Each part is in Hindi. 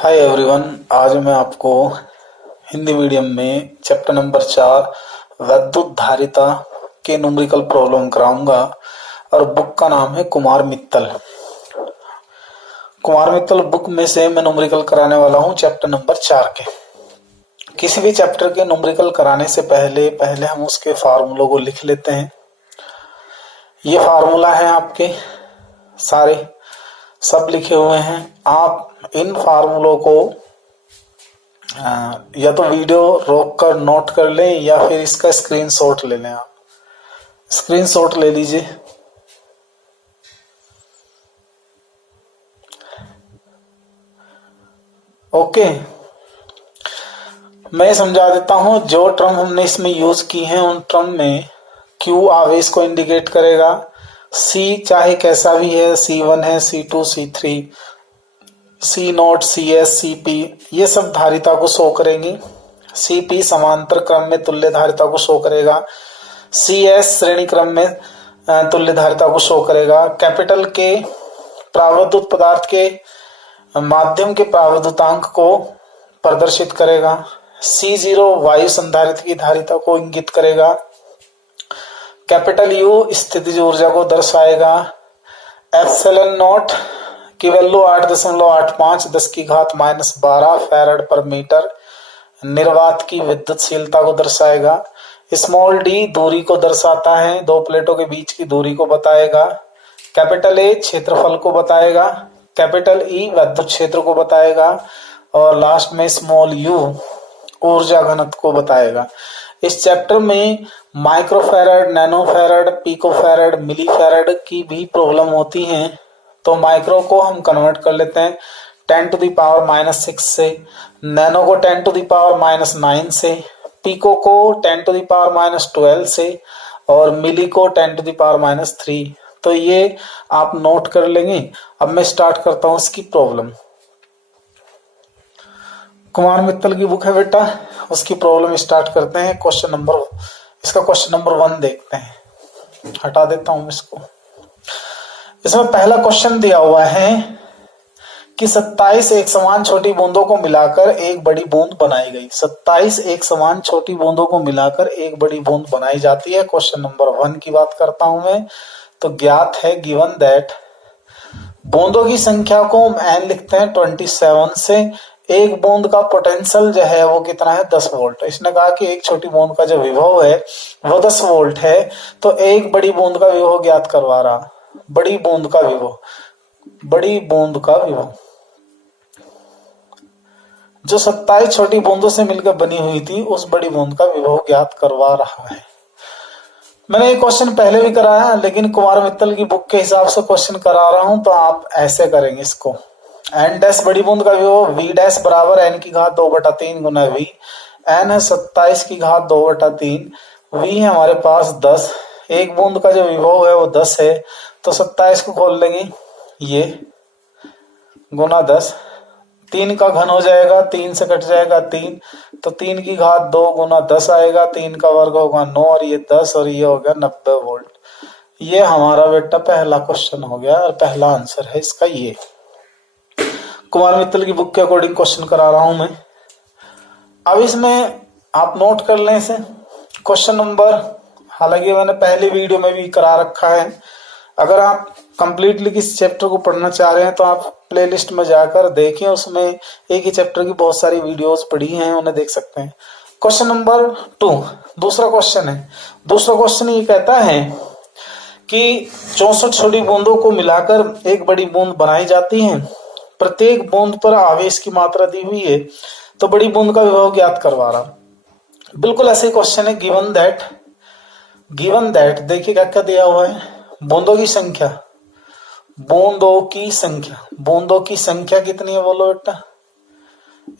Hi everyone. आज मैं आपको हिंदी मीडियम में चैप्टर नंबर 4 वैद्युत धारिता के न्यूमेरिकल प्रॉब्लम कराऊंगा और बुक का नाम है कुमार मित्तल। कुमार मित्तल बुक में से मैं न्यूमेरिकल कराने वाला हूं चैप्टर नंबर 4 के। किसी भी चैप्टर के न्यूमेरिकल कराने से पहले हम उसके फार्मूलों को लिख लेते हैं। ये फार्मूला है आपके सारे सब लिखे हुए हैं। आप इन फार्मूलों को या तो वीडियो रोक कर नोट कर लें या फिर इसका स्क्रीनशॉट ले लें। आप स्क्रीनशॉट ले लीजिए। ओके, मैं समझा देता हूं। जो टर्म हमने इसमें यूज की है उन टर्म में Q आवेश को इंडिकेट करेगा, C चाहे कैसा भी है, C1 है, C2, C3, C0, CS, CP ये सब धारिता को शो करेंगी। CP समांतर क्रम में तुल्य धारिता को शो करेगा। CS श्रेणी क्रम में तुल्य धारिता को शो करेगा। कैपिटल के प्रावद्युत पदार्थ के माध्यम के प्रावद्युतांक को प्रदर्शित करेगा। C0 वायु संधारित्र की धारिता को इंगित करेगा। कैपिटल U स्थितिज ऊर्जा को दर्शाएगा। एप्सिलॉन नॉट की वैल्यू 8.85 10⁻⁻12 फैराड पर मीटर निर्वात की विद्युतशीलता को दर्शाएगा। स्मॉल डी दूरी को दर्शाता है, दो प्लेटों के बीच की दूरी को बताएगा। कैपिटल ए क्षेत्रफल को बताएगा। कैपिटल ई विद्युत क्षेत्र को बताएगा और लास्ट में स्मॉल यू ऊर्जा घनत्व को बताएगा। इस चैप्टर में माइक्रोफैराड, नैनोफैराड, पिकोफैराड, मिलीफैराड की भी प्रॉब्लम होती है। तो माइक्रो को हम कन्वर्ट कर लेते हैं 10⁻⁻6 से, नैनो को 10⁻⁻9 से, पिको को 10⁻⁻12 से और मिली को 10⁻⁻3। तो ये आप नोट कर लेंगे। अब मैं स्टार्ट करता हूं इसकी प्रॉब्लम। कुमार मित्तल की बुक है बेटा, उसकी प्रॉब्लम स्टार्ट करते हैं। क्वेश्चन नंबर 1 देखते हैं। हटा देता हूं इसको। इसमें पहला क्वेश्चन दिया हुआ है कि 27 एक समान छोटी बूंदों को मिलाकर एक बड़ी बूंद बनाई गई। 27 एक समान छोटी बूंदों को मिलाकर एक बड़ी बूंद बनाई जाती है। क्वेश्चन नंबर 1 की बात करता हूं मैं। तो ज्ञात है, गिवन दैट बूंदों की संख्या को हम n लिखते हैं 27 से। एक बूंद का पोटेंशियल जो है वो कितना है, 10 वोल्ट। इसने कहा कि एक छोटी बूंद का जो विभव है वो 10 वोल्ट है। तो एक बड़ी बूंद का विभव ज्ञात करवा रहा। बड़ी बूंद का विभव जो 27 छोटी बूंदों से मिलकर बनी हुई थी, उस बड़ी बूंद का विभव ज्ञात करवा रहा है। मैंने ये क्वेश्चन पहले भी कराया, लेकिन कुमार मित्तल की बुक के हिसाब से क्वेश्चन करा रहा हूं। तो आप ऐसे करेंगे इसको। n डैश बड़ी बूंद का विभव v डैश बराबर n की घात 2/3 गुना v। n है 27 की घात 2/3, v है हमारे पास 10। एक बूंद का जो विभव है वो 10 है। तो 27 को खोल लेंगे, ये गुना 10, 3 का घन हो जाएगा, 3 से कट जाएगा 3, तो 3 की घात 2 गुना 10 आएगा, 3 का वर्ग होगा 9 और ये 10 और ये हो गया 90 वोल्ट। ये हमारा बेटा पहला क्वेश्चन हो गया और पहला आंसर है इसका ये। कुमार मित्तल की बुक के अकॉर्डिंग क्वेश्चन करा रहा हूं मैं। अब इसमें आप नोट कर लें इसे। क्वेश्चन नंबर, हालांकि मैंने पहले वीडियो में भी करा रखा है। अगर आप कंप्लीटली किस चैप्टर को पढ़ना चाह रहे हैं तो आप प्लेलिस्ट में जाकर देखें, उसमें एक ही चैप्टर की बहुत सारी वीडियोस पड़ी हैं, उन्हें देख सकते हैं। क्वेश्चन नंबर 2 दूसरा क्वेश्चन है। दूसरा क्वेश्चन ये कहता है कि 64 छोटी बूंदों को मिलाकर एक बड़ी बूंद बनाई जाती है। प्रत्येक बूंद पर आवेश की मात्रा दी हुई है, तो बड़ी बूंद का विभव ज्ञात करवा रहा। बिल्कुल ऐसे क्वेश्चन है। गिवन दैट देखिए क्या क्या दिया हुआ है। बूंदों की संख्या कितनी है बोलो बेटा।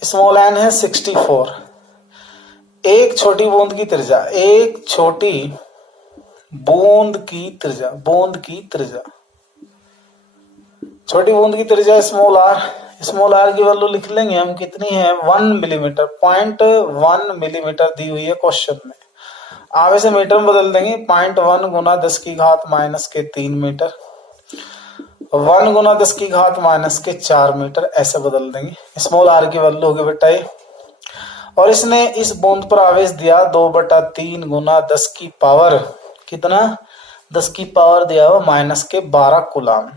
स्मॉल n है 64। एक छोटी बूंद की त्रिज्या, छोटी बूंद की त्रिज्या स्मॉल r की वैल्यू लिख लेंगे हम, कितनी है 1 मिलीमीटर, 0.1 मिलीमीटर दी हुई है क्वेश्चन में। आप इसे मीटर में बदल देंगे, 0.1 गुना 10⁻³ मीटर। 1 गुना 10 की घात माइनस के 4 मीटर, ऐसे बदल देंगे। स्मॉल आर की वैल्यू होगी बेटा ये। और इसने इस बूंद पर आवेश दिया 2/3 गुना 10 की पावर कितना, 10 की पावर दिया हुआ माइनस के 12 कूलाम,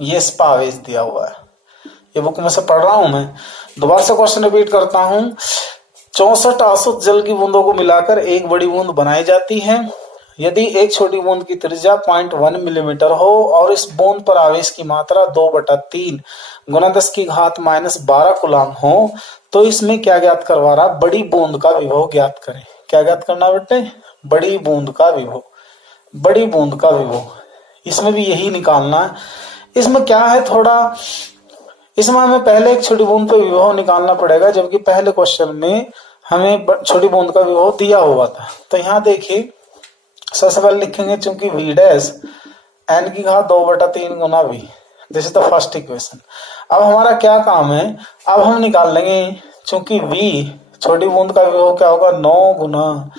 ये इस पर आवेश दिया हुआ है। ये बुक में से पढ़ रहा हूं मैं। दोबारा से क्वेश्चन रिपीट करता हूं। 64 आसुत जल की बूंदों को मिलाकर एक बड़ी बूंद बनाई जाती है। यदि एक छोटी बूंद की त्रिज्या 0.1 मिलीमीटर हो और इस बूंद पर आवेश की मात्रा 2/3 गुना 10 की घात माइनस 12 कूलाम हो, तो इसमें क्या ज्ञात करवा रहा, बड़ी बूंद का विभव ज्ञात करें। क्या ज्ञात करना बेटे, बड़ी बूंद का विभव, बड़ी बूंद का विभव। इसमें भी यही निकालना है। इसमें क्या है थोड़ा, इसमें हमें पहले एक छोटी बूंद पे विभव निकालना पड़ेगा, जबकि पहले क्वेश्चन में हमें छोटी बूंद का विभव दिया हुआ था। तो यहाँ देखिए सबसे पहले लिखेंगे चूंकि v डैश n की घात 2/3 गुना v, this is the first equation. अब हमारा क्या काम है, अब हम निकाल लेंगे चूंकि v छोटी बूंद का विभव क्या होगा, 9 गुना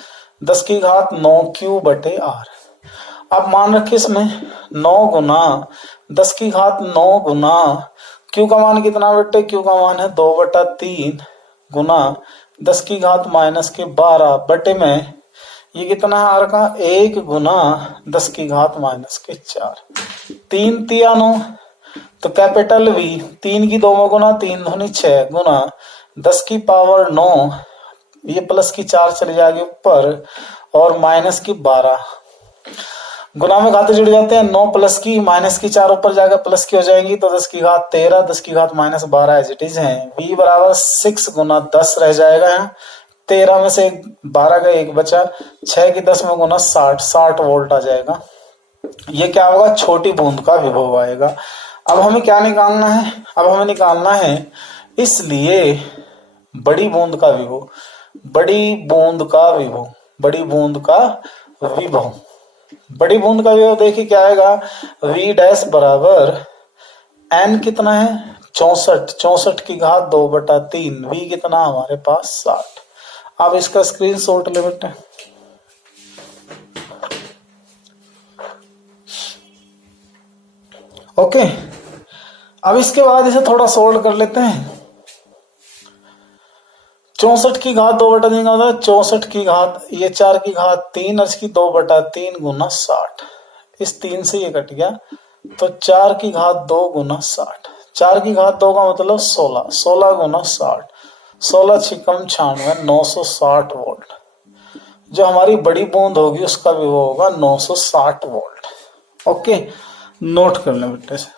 10 की घात 9q/r। अब मान रखिए इसमें 9 गुना 10 की घात 9 गुना q का मान कितना बेटे, q का मान है 2/3 गुना 10 की घात माइनस के 12 बटे में ये कितना है आर का, 1 गुना 10 की घात माइनस के 4, 3 तिया 9, तो कैपिटल V 3 की 2 गुना 3 दूनी 6 गुना 10 की पावर 9, ये प्लस की 4 चली जाएगी ऊपर और माइनस की 12, गुना में घाते जुड़ जाते हैं, 9 प्लस की माइनस की 4 ऊपर जाकर प्लस की हो जाएंगी, तो 10 की घात 13 10 की घात माइनस 12 एज इट इज है। V बराबर 6 गुना 10 रह जाएगा यहाँ, 13 में से 12 का 1 बचा, 6 की 10 में गुना 60 वोल्ट आ जाएगा। ये क्या होगा, छोटी बूंद का विभव आएगा। अब हमें क्या निकालना है, अब हमें निकालना है इसलिए बड़ी बूंद का विभव, बड़ी बूंद का विभव, बड़ी बूंद का विभव, बड़ी बूंद का विभव देखिए क्या आएगा, v डैश बराबर n कितना है 64 की घात 2/3, v कितना हमारे पास 60। अब इसका स्क्रीनशॉट ले बेटे। ओके, अब इसके बाद इसे थोड़ा सोल्व कर लेते हैं। 64 की घात 2/3 का होता है 64 की घात, ये 4 की घात 3 और इसकी 2/3 गुना 60, इस 3 से ये कट गया, तो 4 की घात 2 गुना 60, 4 की घात 2 का मतलब 16, 16 गुना 60, 16 छिकम 96, 960 वोल्ट। जो हमारी बड़ी बूंद होगी उसका विभव होगा 960 वोल्ट। ओके, नोट कर लें बेटे से।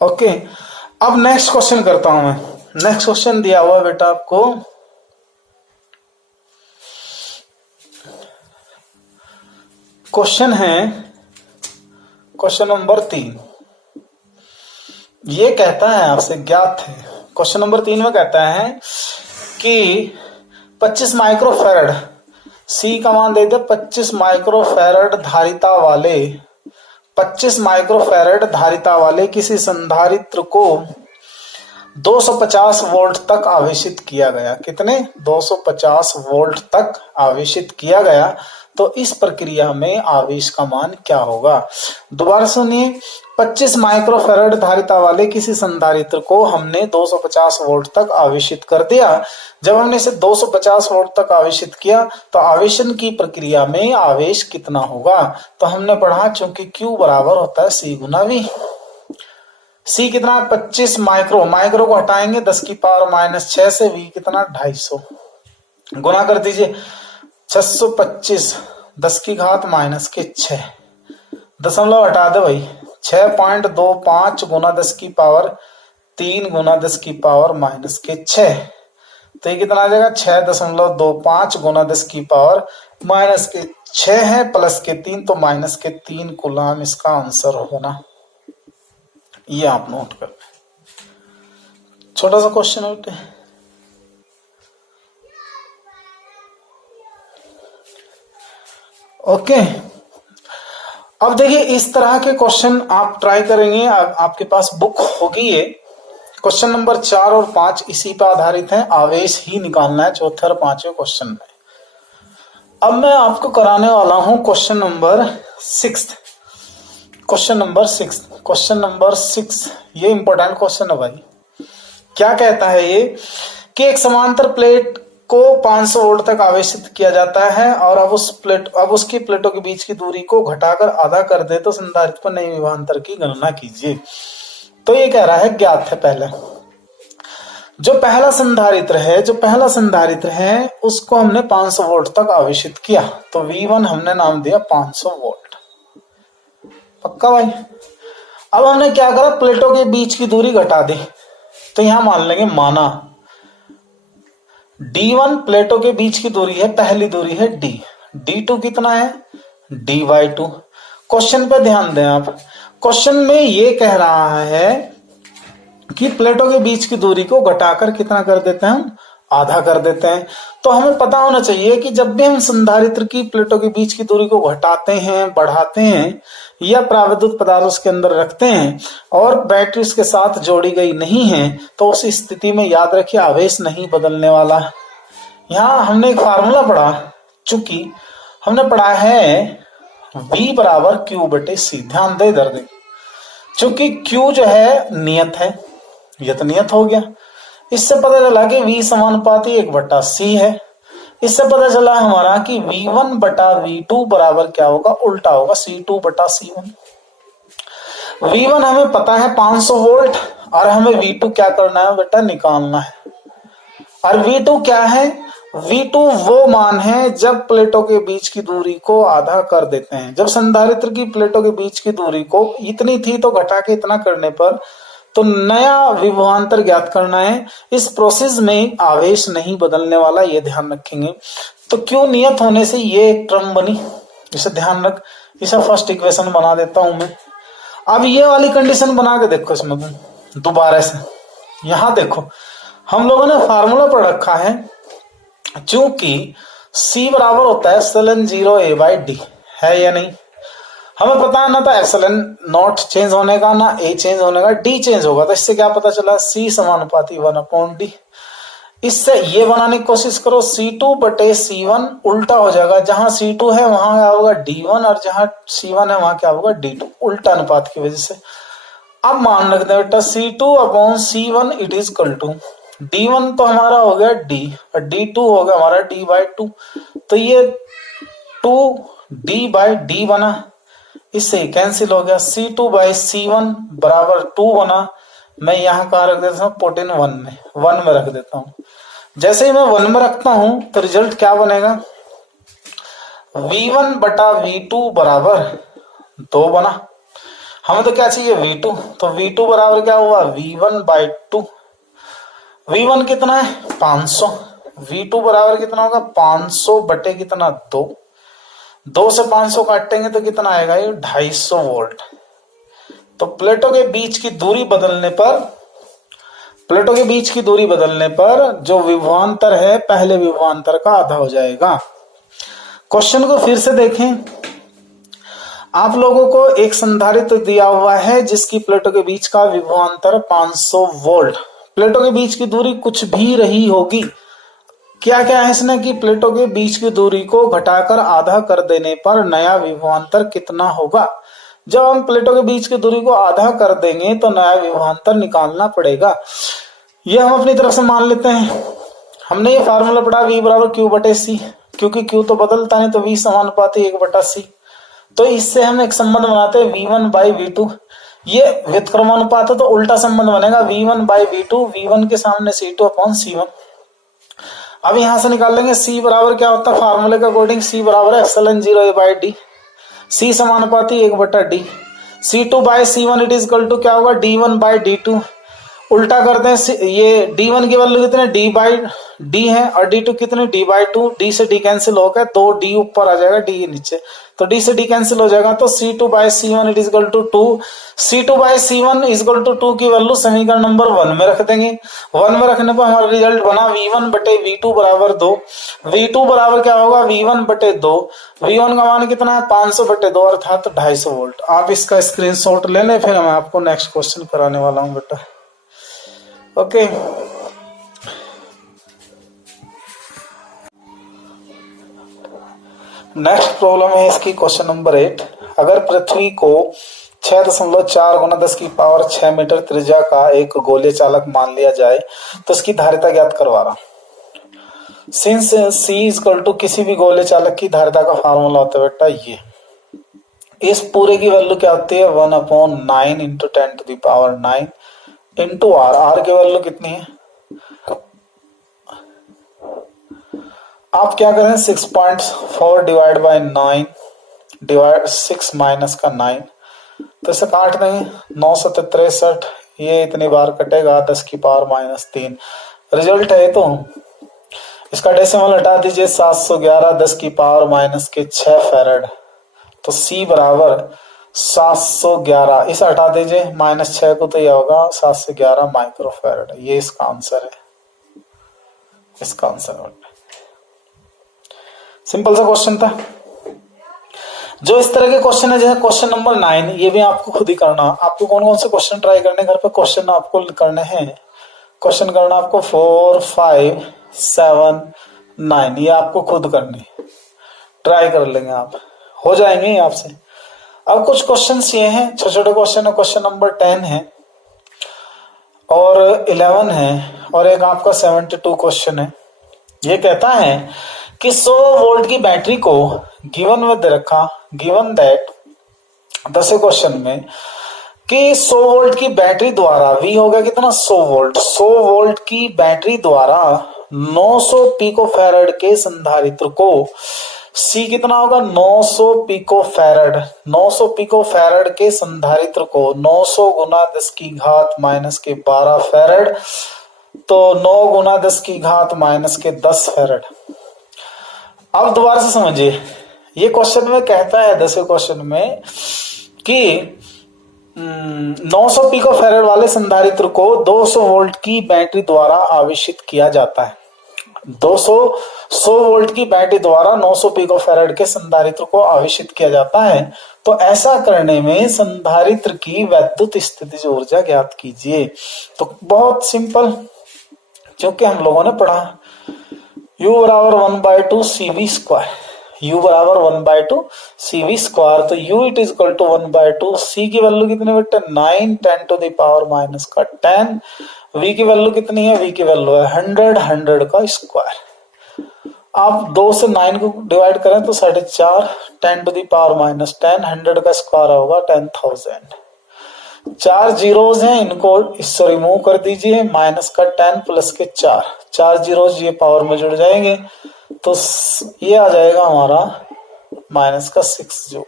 ओके, अब नेक्स्ट क्वेश्चन करता हूं मैं। नेक्स्ट क्वेश्चन दिया हुआ बेटा आपको, क्वेश्चन है क्वेश्चन नंबर 3। ये कहता है आपसे ज्ञात है, क्वेश्चन नंबर 3 में कहता है कि 25 माइक्रोफैरड, सी का मान दे दे 25 माइक्रोफैरड धारिता वाले, 25 माइक्रोफैरड धारिता वाले किसी संधारित्र को 250 वोल्ट तक आवेशित किया गया। कितने, 250 वोल्ट तक आवेशित किया गया, तो इस प्रक्रिया में आवेश का मान क्या होगा। दोबारा सुनिए, 25 माइक्रोफैरड धारिता वाले किसी संधारित्र को हमने 250 वोल्ट तक आवेशित कर दिया। जब हमने इसे 250 वोल्ट तक आवेशित किया तो आवेशन की प्रक्रिया में आवेश कितना होगा। तो हमने पढ़ा चूंकि Q बराबर होता है C गुना V। C कितना है 25 माइक्रो, माइक्रो को हटाएंगे 10 की पावर माइनस 6 से, V कितना 250, गुना कर दीजिए 625, 10 की घात माइनस के 6, दशमलव हटा दे भाई, 6.25 गुना 10 की पावर 3 गुना 10 की पावर माइनस के 6, तो ये कितना आ जाएगा 6.25 गुना 10 की पावर माइनस के 6 है, प्लस के 3 तो माइनस के 3 कूलाम इसका आंसर होना। ये आप नोट कर लें, छोटा सा क्वेश्चन होते हैं। ओके, अब देखिए इस तरह के क्वेश्चन आप ट्राई करेंगे, आपके पास बुक होगी ये क्वेश्चन नंबर 4 और 5 इसी पर आधारित है, आवेश ही निकालना है चौथे और पांचवें क्वेश्चन में। अब मैं आपको कराने वाला हूं क्वेश्चन नंबर 6। क्वेश्चन नंबर 6 ये इंपॉर्टेंट क्वेश्चन है भाई। क्या कहता है ये कि एक समांतर प्लेट को 500 वोल्ट तक आवेशित किया जाता है और अब उसकी प्लेटों के बीच की दूरी को घटाकर आधा कर दे तो संधारित्र पर नई विभवांतर की गणना कीजिए। तो ये कह रहा है ज्ञात है पहले जो पहला संधारित्र है उसको हमने 500 वोल्ट तक आवेशित किया, तो V1 हमने नाम दिया 500 वोल्ट। पक्का भाई। अब हमने क्या करा, प्लेटों के बीच की दूरी घटा दी, तो यहां मान लेंगे माना D1 प्लेटों के बीच की दूरी है, पहली दूरी है D। D2 कितना है, D/2। क्वेश्चन पे ध्यान दें आप, क्वेश्चन में ये कह रहा है कि प्लेटों के बीच की दूरी को घटाकर कितना कर देते हैं, हम आधा कर देते हैं। तो हमें पता होना चाहिए कि जब भी हम संधारित्र की प्लेटों के बीच की दूरी को घटाते हैं, बढ़ाते हैं या प्राविद्युत पदार्थ उसके अंदर रखते हैं और बैटरी उसके साथ जोड़ी गई नहीं है, तो उस स्थिति में याद रखिए आवेश नहीं बदलने वाला। यहां हमने एक फार्मूला पढ़ा, चूंकि हमने पढ़ा है V = Q/C। ध्यान दे इधर दे, चूंकि Q जो है नियत है, यह तो नियत हो गया। इससे पता चला कि V समानुपाती 1/C है। इससे पता चला हमारा कि V1/V2 बराबर क्या होगा, उल्टा होगा C2/C1। V1 हमें पता है 500 वोल्ट और हमें V2 क्या करना है बेटा, निकालना है। और V2 क्या है, V2 वो मान है जब प्लेटों के बीच की दूरी को आधा कर देते हैं। जब संधारित्र की प्लेटों के बीच की दूरी को इतनी थी तो घटा के इतना करने पर तो नया विभवांतर ज्ञात करना है। इस प्रोसेस में आवेश नहीं बदलने वाला, ये ध्यान रखेंगे। तो क्यों नियत होने से ये एक टर्म बनी, इसे ध्यान रख। इसे फर्स्ट इक्वेशन बना देता हूं मैं। अब ये वाली कंडीशन बना के देखो इसमें दोबारा से। यहां देखो हम लोगों ने फार्मूला पढ़ रखा है, चूंकि C बराबर होता है ε0A/D, है या नहीं। हमें पता है ना, तो एप्सिलॉन नॉट चेंज होने का, ना A चेंज होने का, D चेंज होगा। तो इससे क्या पता चला, C समानुपाती 1/D। इससे ये बनाने की कोशिश करो, C2/C1 उल्टा हो जाएगा। जहां C2 है वहां क्या होगा, D1, और जहां C1 है वहां क्या होगा, D2, उल्टा अनुपात की वजह से। अब मान रखते हैं बेटा C2/C1 it is equal to D1 तो हमारा हो गया D और D2 हो गया हमारा D/2। तो ये 2D/D बना, इससे कैंसिल हो गया। C2/C1 बराबर 2 बना। मैं यहां कहा रख देता हूं, पुट इन 1 में रख देता हूं। जैसे ही मैं 1 में रखता हूं तो रिजल्ट क्या बनेगा, V1/V2 बराबर 2 बना। हमें तो क्या चाहिए, V2। तो V2 बराबर क्या हुआ, V1/2। V1 कितना है, 500। V2 बराबर कितना होगा, 500 बटे कितना, 2। 2 से 500 काटेंगे तो कितना आएगा, ये 250 वोल्ट। तो प्लेटों के बीच की दूरी बदलने पर जो विभवांतर है पहले विभवांतर का आधा हो जाएगा। क्वेश्चन को फिर से देखें। आप लोगों को एक संधारित्र दिया हुआ है जिसकी प्लेटों के बीच का विभवांतर 500 वोल्ट। प्लेटों के बीच की दूरी कुछ भी रही होगी। क्या क्या है इसने कि प्लेटों के बीच की दूरी को घटाकर आधा कर देने पर नया विभवांतर कितना होगा। जब हम प्लेटों के बीच की दूरी को आधा कर देंगे तो नया विभवांतर निकालना पड़ेगा। ये हम अपनी तरफ से मान लेते हैं। हमने ये फार्मूला पढ़ा V = Q/C, क्योंकि Q तो बदलता नहीं, तो V समानुपाती 1/C। तो इससे हम एक संबंध बनाते हैं V1/V2। ये व्युत्क्रमानुपात है तो उल्टा संबंध बनेगा, V1/V2, V1 के सामने C2/C1। अब यहां से निकाल लेंगे C बराबर क्या होता है, फार्मूले के अकॉर्डिंग C बराबर ε0A/D। C समानुपाती 1/D। C2/C1 it is equal to क्या होगा, D1/D2। उल्टा करते हैं, ये D1 की वैल्यू कितने, D/D है, और D2 कितने, D/2। D से D कैंसिल हो गया, 2D ऊपर आ जाएगा, D नीचे, तो D से D कैंसिल हो जाएगा। तो C2/C1 it is equal to 2। C2/C1 is equal to 2 की वैल्यू समीकरण नंबर 1 में रख देंगे। 1 में रखने पर हमारा रिजल्ट बना V1/V2 बराबर 2। V2 बराबर क्या होगा, V1/2। V1 का मान कितना है, 500/2 अर्थात 250 वोल्ट। आप इसका स्क्रीनशॉट ले लें, फिर मैं आपको नेक्स्ट क्वेश्चन कराने वाला हूं बेटा। ओके, नेक्स्ट प्रॉब्लम है इसकी क्वेश्चन नंबर 8। अगर पृथ्वी को 6.4 गुना 10 की पावर 6 मीटर त्रिज्या का एक गोले चालक मान लिया जाए तो इसकी धारिता ज्ञात करवा रहा। सिंस C इक्वल टू किसी भी गोले चालक की धारिता का फार्मूला होता है बेटा ये, इस पूरे की वैल्यू क्या होती है 1/9 इंटू 10⁹9 इंटू आर की वैल्यू कितनी है, आप क्या करें 6.4 डिवाइड बाय 9 डिवाइड 6 माइनस का 9, तो इसे काट देंगे 963, ये इतनी बार कटेगा 10 की पावर -3 रिजल्ट है। तो इसका डेसिमल हटा दीजिए 711 10 की पावर -6 फेरेड, तो C बराबर 711, इसे हटा दीजिए -6 को, तो यह होगा 711 माइक्रो फेरेड। ये इसका आंसर है, इसका आंसर है। सिंपल सा क्वेश्चन था। जो इस तरह के क्वेश्चन है जैसे क्वेश्चन नंबर 9, ये भी आपको खुद ही करना। आपको कौन कौन से क्वेश्चन ट्राई करने घर पे, क्वेश्चन आपको करने हैं, क्वेश्चन करना आपको 4, 5, 7, 9, ये आपको खुद करने, ट्राई कर लेंगे आप, हो जाएंगे आपसे। अब कुछ क्वेश्चन ये हैं, छोटे छोटे क्वेश्चन है। क्वेश्चन नंबर 10 है और 11 है और एक आपका 72 क्वेश्चन है। ये कहता है कि 100 वोल्ट की बैटरी को गिवन में दे रखा, गिवन दैट 10 क्वेश्चन में कि 100 वोल्ट की बैटरी द्वारा V होगा कितना 100 वोल्ट, 100 वोल्ट की बैटरी द्वारा 900 पिको फैराड के संधारित्र को C कितना होगा 900 पिको फैराड, 900 पिको फैराड के संधारित्र को 900 गुना 10 की घात -12 फैराड, तो 9 गुना 10 की घात -10 फैराड। अब दोबारा से समझिए, ये क्वेश्चन में कहता है 10वें क्वेश्चन में कि 900 पिको फैराड वाले संधारित्र को 200 वोल्ट की बैटरी द्वारा आवेशित किया जाता है। 100 वोल्ट की बैटरी द्वारा 900 पिको फैराड के संधारित्र को आवेशित किया जाता है, तो ऐसा करने में संधारित्र की वैद्युत स्थितिज ऊर्जा ज्ञात कीजिए। तो बहुत सिंपल, क्योंकि हम लोगों ने पढ़ा U बराबर 1/2 CV स्क्वायर, U बराबर 1/2 CV स्क्वायर, तो U it is equal to 1/2 C की वैल्यू कितनी बेटा 9 10 टू द पावर -10, V की वैल्यू कितनी है, V की वैल्यू है 100 का स्क्वायर। आप 2 से 9 को डिवाइड करें तो 4.5 10 टू द पावर -10, 100 का स्क्वायर होगा 10,000। 4 जीरोज हैं, इनको इससे रिमूव कर दीजिए, माइनस का 10 प्लस के 4 जीरोज ये पावर में जुड़ जाएंगे, तो ये आ जाएगा हमारा -6 जूल।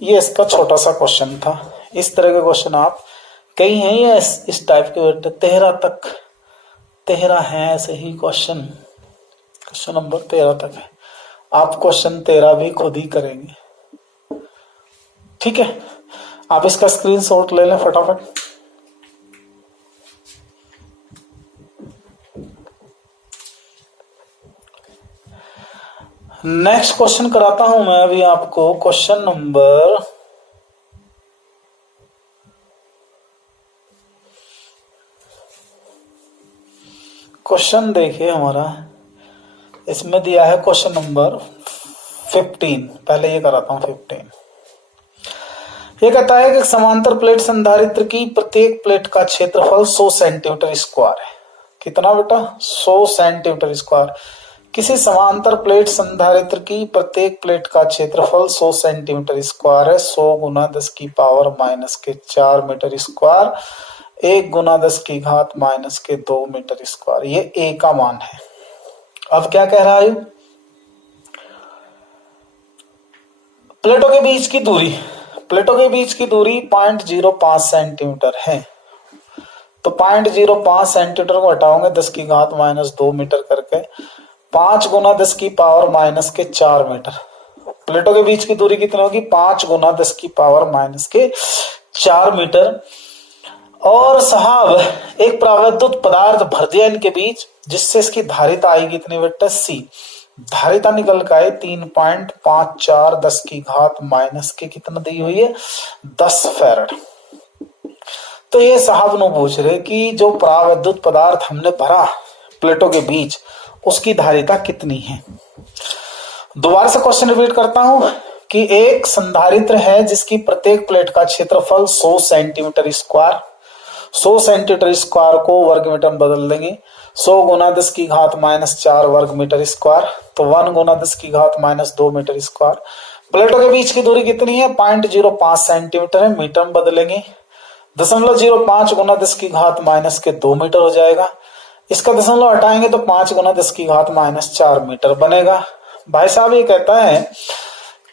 ये इसका छोटा सा क्वेश्चन था। इस तरह के क्वेश्चन आप कई हैं या इस टाइप के 13 हैं ऐसे ही क्वेश्चन, क्वेश्चन नंबर 13 तक है। आप क्वेश्चन 13 भी खुद ही करेंगे, ठीक है। आप इसका स्क्रीनशॉट ले लें फटाफट। नेक्स्ट क्वेश्चन कराता हूं मैं अभी आपको, क्वेश्चन नंबर देखिए हमारा इसमें दिया है क्वेश्चन नंबर 15। पहले ये कराता हूं 15। ये कहता है कि समांतर प्लेट संधारित्र की प्रत्येक प्लेट का क्षेत्रफल 100 सेंटीमीटर स्क्वायर है। कितना बेटा 100 सेंटीमीटर स्क्वायर। किसी समांतर प्लेट संधारित्र की प्रत्येक प्लेट का क्षेत्रफल 100 सेंटीमीटर स्क्वायर है। 100 गुना 10 की पावर -4 मीटर स्क्वायर, 1 गुना 10 की घात -2 मीटर स्क्वायर। ये ए का मान है। अब क्या कह रहा है, प्लेटों के बीच की दूरी, प्लेटों के बीच की दूरी 0.05 सेंटीमीटर है। तो 0.05 सेंटीमीटर को हटाओगे 10 की घात -2 मीटर करके, 5 गुना 10 की पावर -4 मीटर। प्लेटों के बीच की दूरी कितनी होगी 5 गुना 10 की पावर -4 मीटर। और साहब एक प्रावैद्युत पदार्थ भर दिया इनके बीच, जिससे इसकी धारिता आएगी इतनी बेटा C। धारिता निकल का है 3.54 10 की घात -के कितना दी हुई है 10 फैराड। तो ये साहब नु पूछ रहे कि जो परावैद्युत पदार्थ हमने भरा प्लेटों के बीच उसकी धारिता कितनी है। दोबारा से क्वेश्चन रिपीट करता हूं कि एक संधारित्र है जिसकी प्रत्येक प्लेट का क्षेत्रफल 100 सेंटीमीटर स्क्वायर, 100 सेंटीमीटर स्क्वायर को वर्ग मीटर में बदल देंगे, 100 गुना 10 की घात -4 वर्ग मीटर स्क्वायर, तो 1 गुना 10 की घात -2 मीटर स्क्वायर। प्लेटों के बीच की दूरी कितनी है? 0.05 सेंटीमीटर है, मीटर में बदलेंगे, 0.05 गुना 10 की घात -2 मीटर हो जाएगा। इसका दशमलव हटाएंगे तो 5 गुना 10 की घात -4 मीटर बनेगा। भाई साहब ये कहता है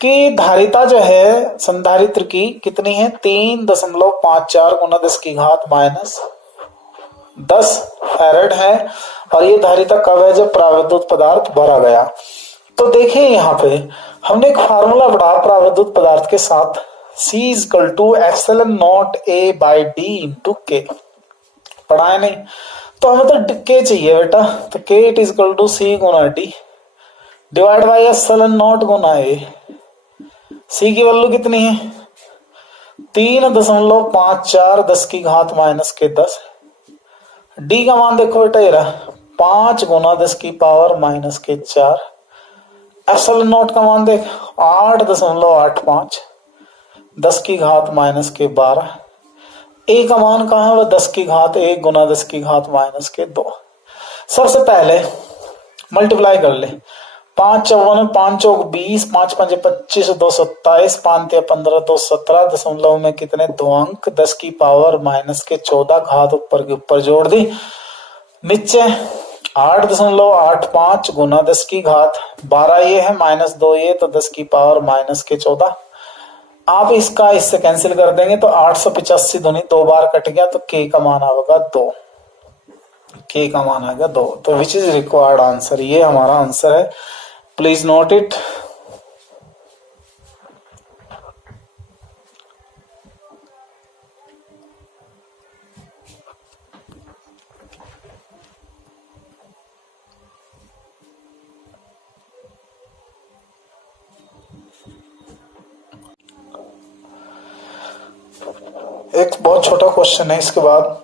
कि धारिता जो है संधारित्र की कितनी है? 3.54 गुना 10 की घात -10 फैरेड है, और ये धारिता कब है? जब परावैद्युत पदार्थ भरा गया। तो देखिए यहाँ पे हमने एक फार्मूला पढ़ा परावैद्युत पदार्थ के साथ, C = ε0A/d × K पढ़ा है नहीं? तो हमें तो K चाहिए बेटा, तो K = C गुना D डिवाइड बाई ε0 गुना A। C की वैल्यू कितनी है? 3.54 10 की घात -10। D का मान देखो बेटा, ये रहा 5 गुना 10 की पावर -4। ε0 का मान देख 8.85 10 की घात -12। A का मान कहाँ है? वो 10 की घात 1 गुना 10 की घात -2। सबसे पहले मल्टीप्लाई कर ले, 5 चौवन 5 चौक 20, 5 पंजे 25, 2 27, 5 तिया 15, 2 17, दशमलव में कितने 2 अंक, 10 की पावर -14, घात ऊपर के ऊपर जोड़ दी, नीचे 8.85 गुना 10 की घात 12 ये है, -2 ये, तो 10 की पावर -14। आप इसका इससे कैंसिल कर देंगे तो 885 दूनी 2 बार कट गया, तो K का मान आएगा 2। K का मान आ गया 2। तो विच इज रिक्वायर्ड आंसर, ये हमारा आंसर है, प्लीज नोट इट। एक बहुत छोटा क्वेश्चन है, इसके बाद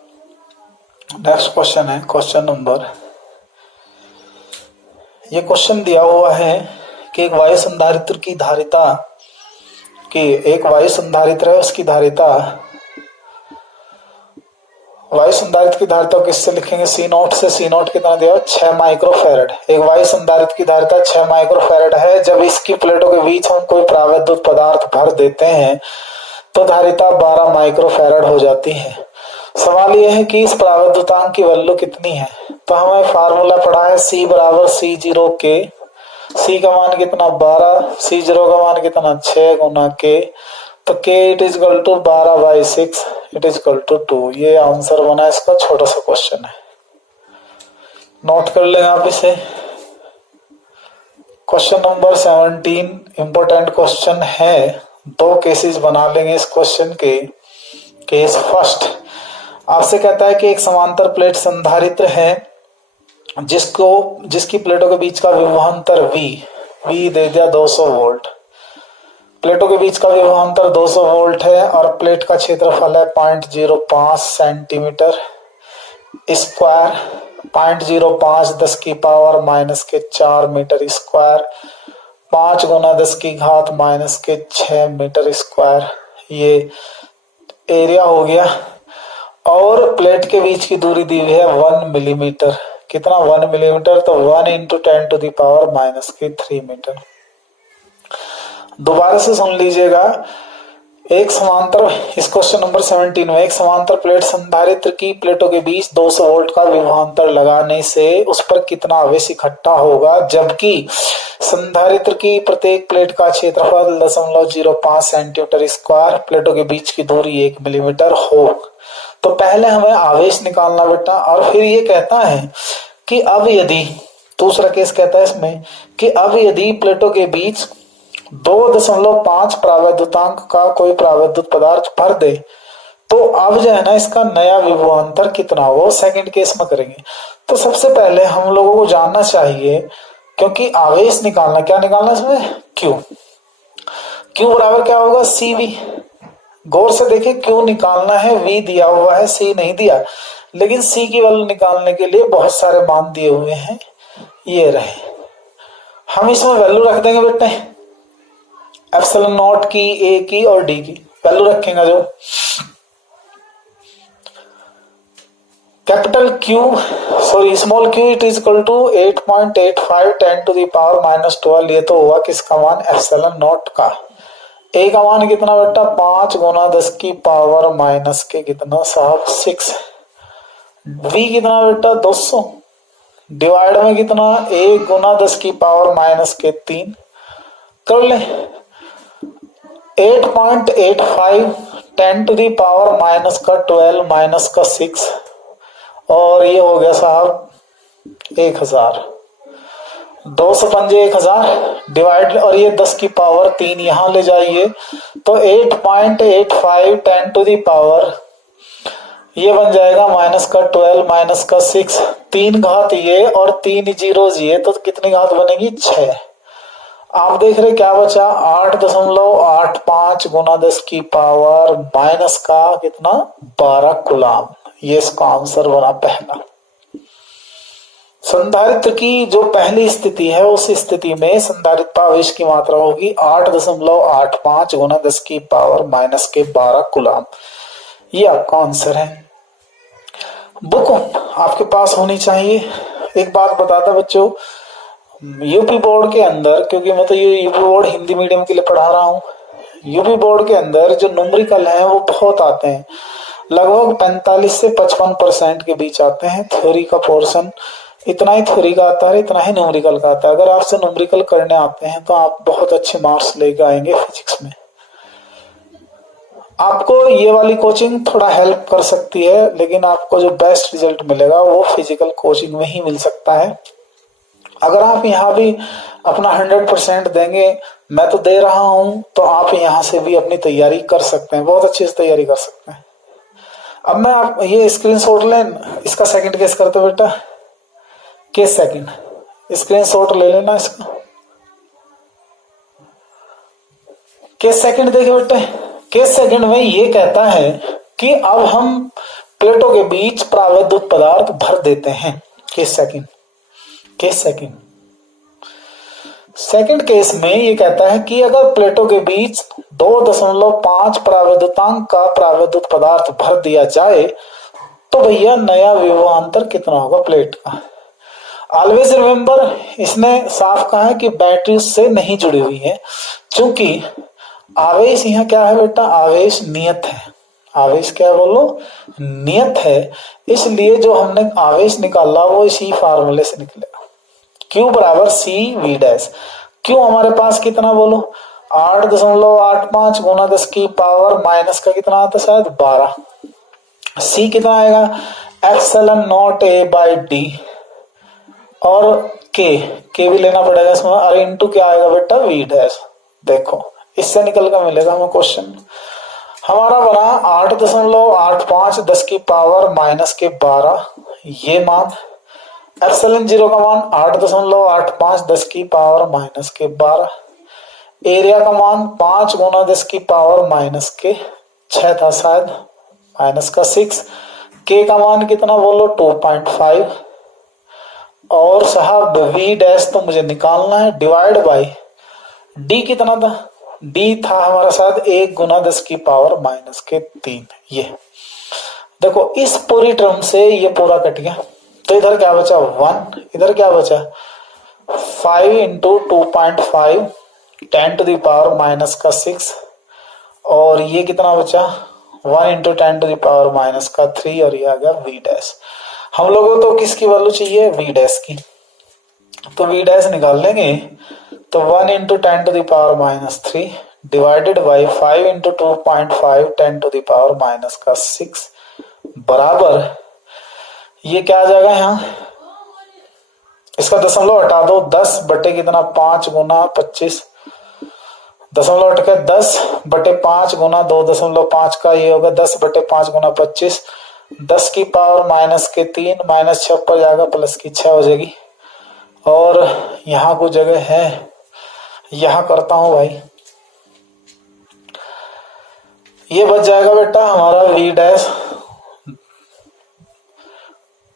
नेक्स्ट क्वेश्चन है क्वेश्चन नंबर, ये क्वेश्चन दिया हुआ है कि एक वायु संधारित्र की धारिता कि एक वायु संधारित्र है, उसकी धारिता, वायु संधारित्र की धारिता किससे लिखेंगे? C0 से। C0 कितना दिया? 6 माइक्रोफैरड। एक वायु संधारित्र की धारिता 6 माइक्रोफैरड है। जब इसकी प्लेटों के बीच हम कोई परावैद्युत पदार्थ भर देते हैं तो धारिता 12 माइक्रोफैरड हो जाती है। सवाल यह है कि इस परावैद्युतांक की वैल्यू कितनी है? तो हमें फार्मूला पढ़ा है C = C0 K। C का मान कितना? 12, C0 का मान कितना? 6 गुना K, तो K = 12/6 = 2। ये आंसर बना इसका, छोटा सा क्वेश्चन है, नोट कर लेंगे आप इसे। क्वेश्चन नंबर 17 इंपॉर्टेंट क्वेश्चन है, 2 केसेस बना लेंगे इस क्वेश्चन के। केस फर्स्ट आपसे कहता है कि एक समांतर प्लेट संधारित्र है जिसकी प्लेटों के बीच का विभवांतर V दे दिया 200 वोल्ट। प्लेटों के बीच का विभवांतर 200 वोल्ट है और प्लेट का क्षेत्रफल है 0.05 सेंटीमीटर स्क्वायर, 0.05 10 की पावर -4 मीटर स्क्वायर, 5 गुना 10 की घात -6 मीटर स्क्वायर, ये एरिया हो गया। और प्लेट के बीच की दूरी दी हुई है 1 मिलीमीटर। कितना? 1 मिलीमीटर, तो 1 × 10⁻³ मीटर। दोबारा से सुन लीजिएगा, एक समांतर, इस क्वेश्चन नंबर 17 में एक समांतर प्लेट संधारित्र की प्लेटों के बीच 200 वोल्ट का विभवांतर लगाने से उस पर कितना आवेश इकट्ठा होगा, जबकि संधारित्र की प्रत्येक प्लेट का क्षेत्रफल 0.05 सेंटीमीटर स्क्वायर, प्लेटों के बीच की दूरी 1 मिलीमीटर हो। तो पहले हमें आवेश निकालना बेटा, और फिर ये कहता है कि अब यदि, दूसरा केस कहता है इसमें कि अब यदि प्लेटों के बीच 2.5 परावैद्युतांक का कोई परावैद्युत पदार्थ भर दे तो अब जो है ना इसका नया विभवांतर कितना, वो सेकंड केस में करेंगे। तो सबसे पहले हम लोगों को जानना चाहिए, क्योंकि आवेश निकालना, क्या निकालना इसमें? Q बराबर क्या होगा? CV। गौर से देखें, क्यू निकालना है, वी दिया हुआ है, सी नहीं दिया, लेकिन सी की वैल्यू निकालने के लिए बहुत सारे मान दिए हुए हैं, ये रहे। हम इसमें वैल्यू रख देंगे बेटे, एप्सिलॉन नॉट की, ए की और डी की वैल्यू रखेंगे। जो capital Q sorry small Q it is equal to 8.85 10 to the power -12, ये तो हुआ किसका मान, एप्सिलॉन नॉट का। ए का मान कितना बेटा, 5 गुना 10 की पावर माइनस के कितना साहब 6। वी कितना बेटा 200, डिवाइड में कितना 1 गुना 10 की पावर माइनस के 3, कर ले 8.85 10 टू दी पावर माइनस का 12 माइनस का 6, और ये हो गया साहब 1000। 2 से पंजे 1000 डिवाइड, और ये 10 की पावर 3 यहां ले जाइए, तो 8.85 10 टू दी पावर ये बन जाएगा माइनस का 12 माइनस का 6, 3 घात ये और 3 जीरोज ये, तो कितनी घात बनेगी 6। आप देख रहे क्या बचा, 8.85 गुना 10 की पावर माइनस का कितना 12 कूलम। ये इसका आंसर बना पहला। संधारित्र की जो पहली स्थिति है उस स्थिति में संधारित्र आवेश की मात्रा होगी 8.85 गुना 10 की पावर माइनस के 12 कूलम। ये आपका आंसर है। बुक आपके पास होनी चाहिए। एक बात बताता बच्चों, यूपी बोर्ड के अंदर, क्योंकि मैं तो ये यूपी बोर्ड हिंदी मीडियम के लिए पढ़ा रहा हूँ, यूपी बोर्ड के अंदर जो न्यूमेरिकल हैं वो बहुत आते हैं, लगभग 45 से 55% के बीच आते हैं। थ्योरी का पोर्शन इतना ही थ्योरी का आता है, इतना ही न्यूमेरिकल का आता है। अगर आपसे न्यूमेरिकल करने आते हैं तो आप बहुत अच्छे मार्क्स लेके आएंगे फिजिक्स में। आपको ये वाली कोचिंग थोड़ा हेल्प कर सकती है, लेकिन आपको जो बेस्ट रिजल्ट मिलेगा वो फिजिकल कोचिंग में ही मिल सकता है। अगर आप यहाँ भी अपना 100% देंगे, मैं तो दे रहा हूं, तो आप यहाँ से भी अपनी तैयारी कर सकते हैं, बहुत अच्छे से तैयारी कर सकते हैं। अब मैं आप ये स्क्रीनशॉट लें, इसका सेकंड केस करते बेटा, केस सेकंड स्क्रीनशॉट ले लेना इसका। केस सेकंड देखे बेटे, केस सेकंड में ये कहता है कि अब हम प्लेटों के बीच प्रावैद्युत पदार्थ भर देते हैं। केस सेकंड सेकंड केस में ये कहता है कि अगर प्लेटों के बीच 2.5 प्रावैद्युतांक का प्रावैद्युत पदार्थ भर दिया जाए तो भैया नया विभवांतर कितना होगा प्लेट का। ऑलवेज रिमेंबर, इसने साफ कहा है कि बैटरी उससे नहीं जुड़ी हुई है, क्योंकि आवेश यहाँ क्या है बेटा, आवेश नियत है। आवेश क्या है बोलो, नियत है। इसलिए जो हमने आवेश निकाला वो इसी फार्मूले से निकलेगा, Q बराबर सी वी डैश। Q हमारे पास कितना बोलो, 8.85 गुना 10 की पावर माइनस का कितना आता है शायद 12। C कितना आएगा, epsilon not A by D, और K भी लेना पड़ेगा इसमें, और इंटू क्या आएगा बेटा V डैश। देखो इससे निकल कर मिलेगा हमें क्वेश्चन। हमारा बना 8.85 10 की पावर माइनस के 12, ये मान एप्सिलॉन जीरो का मान 8.85 10 की पावर माइनस के 12, एरिया का मान 5 गुना 10 की पावर माइनस के 6 था शायद, माइनस का 6। के का मान कितना बोलो 2.5, और साहब वी डैश तो मुझे निकालना है, डिवाइड बाई डी कितना था, डी था हमारा साथ 1 गुना 10 की पावर माइनस के 3। ये देखो इस पूरी टर्म से ये पूरा कट गया, तो इधर क्या बचा 1, इधर क्या बचा 5 into 2.5 10 to the power minus का 6, और ये कितना बचा 1 into 10 to the power minus का 3, और ये आ गया वी डैश। हम लोगों को किसकी वैल्यू चाहिए, वी डैश की, तो वी डैश निकाल लेंगे। तो 1 into 10 to the power minus 3 divided by 5 into 2.5 10 to the power minus का 6 बराबर, ये क्या आ जाएगा यहाँ, इसका दशमलव हटा दो, 10 बटे कितना 5 गुना 25, दशमलव हट के 10 बटे 5 गुना 2.5 का ये होगा 10 बटे 5 गुना 25, 10 की पावर माइनस के 3, माइनस 6 पर जाएगा प्लस की 6 हो जाएगी, और यहाँ कुछ जगह है, यहाँ करता हूं भाई, ये बच जाएगा बेटा हमारा v डैश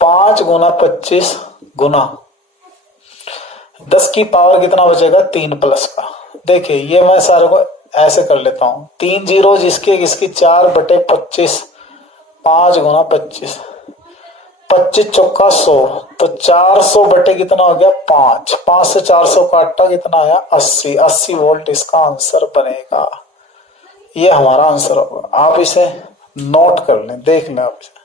5 गुना 25 गुना 10 की पावर कितना बचेगा 3 प्लस का। देखिए ये मैं सारे को ऐसे कर लेता हूं, 3 जीरो जिसके इसकी 4/25 5 गुना 25 25 चौका 100 तो 400 बटे कितना हो गया 5 5 से 400 काटा कितना आया 80 वोल्ट इसका आंसर बनेगा। ये हमारा आंसर होगा। आप इसे नोट कर लें, देख लें आप इसे।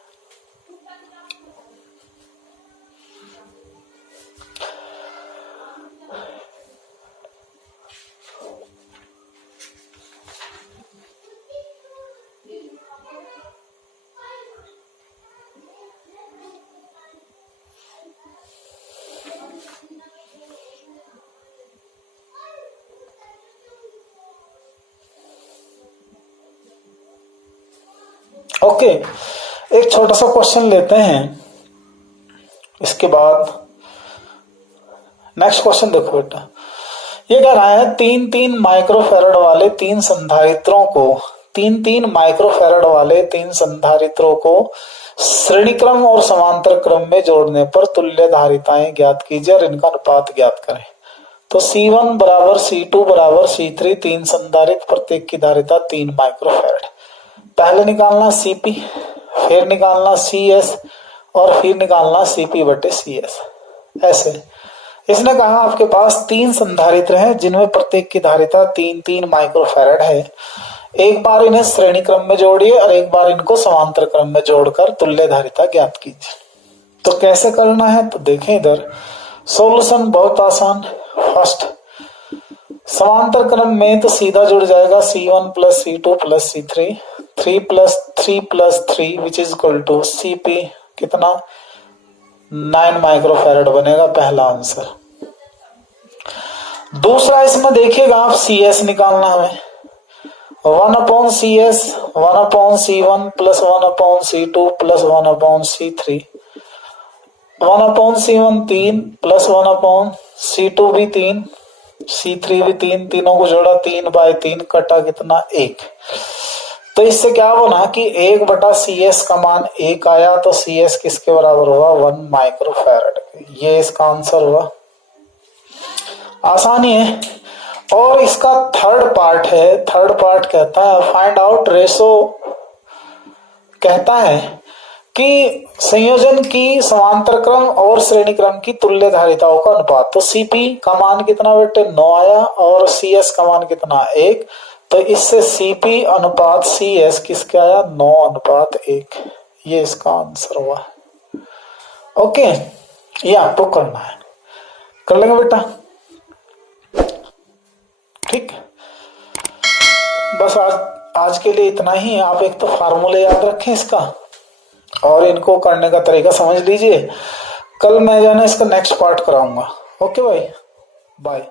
ओके, एक छोटा सा क्वेश्चन लेते हैं, इसके बाद नेक्स्ट क्वेश्चन देखो बेटा। ये कह रहा है 3-3 माइक्रोफैरड वाले 3 संधारित्रों को 3-3 माइक्रोफैरड वाले 3 संधारित्रों को श्रेणीक्रम और समांतर क्रम में जोड़ने पर तुल्य धारिताएं ज्ञात कीजिए और इनका अनुपात ज्ञात करें। तो C1 बराबर C2 बराबर C3 3 संधारित्र, प्रत्येक की धारिता 3 माइक्रोफैरड। पहले निकालना Cp, फिर निकालना Cs और फिर निकालना Cp बटे Cs। ऐसे इसने कहा आपके पास 3 संधारित्र हैं जिनमें प्रत्येक की धारिता 3-3 माइक्रोफैरड है। एक बार इन्हें श्रेणी क्रम में जोड़िए और एक बार इनको समांतर क्रम में जोड़कर तुल्य धारिता ज्ञात कीजिए। तो कैसे करना है तो देखें इधर, सॉल्यूशन बहुत आसान। फर्स्ट समांतर क्रम में तो सीधा जुड़ जाएगा C1 plus C2 plus C3 3 plus 3 plus 3 which is equal to Cp कितना 9 माइक्रोफैरड बनेगा, पहला आंसर। दूसरा इसमें देखिएगा आप CS निकालना हमें 1/CS 1/C1 plus 1/C2 plus 1/C3 1/C1 3 plus 1/C2 भी 3 C3 भी 3, तीनों को जोड़ा 3/3 कटा कितना 1। तो इससे क्या बना कि 1/CS का मान 1 आया, तो CS किसके बराबर हुआ 1 माइक्रोफैरड। ये इसका आंसर हुआ। आसानी है। और इसका थर्ड पार्ट है, थर्ड पार्ट कहता है फाइंड आउट रेशो, कहता है कि संयोजन की समांतर क्रम और श्रेणी क्रम की तुल्य धारिताओं का अनुपात। तो Cp का मान कितना बेटे 9 आया और CS का मान कितना 1, तो इससे Cp अनुपात CS किसके आया 9/1। ये इसका आंसर हुआ। ओके, ये आपको करना है, कर लेंगे बेटा। ठीक, बस आज के लिए इतना ही। आप एक तो फार्मूले याद रखें इसका और इनको करने का तरीका समझ लीजिए। कल मैं जो है ना इसका नेक्स्ट पार्ट कराऊंगा। ओके भाई, बाय।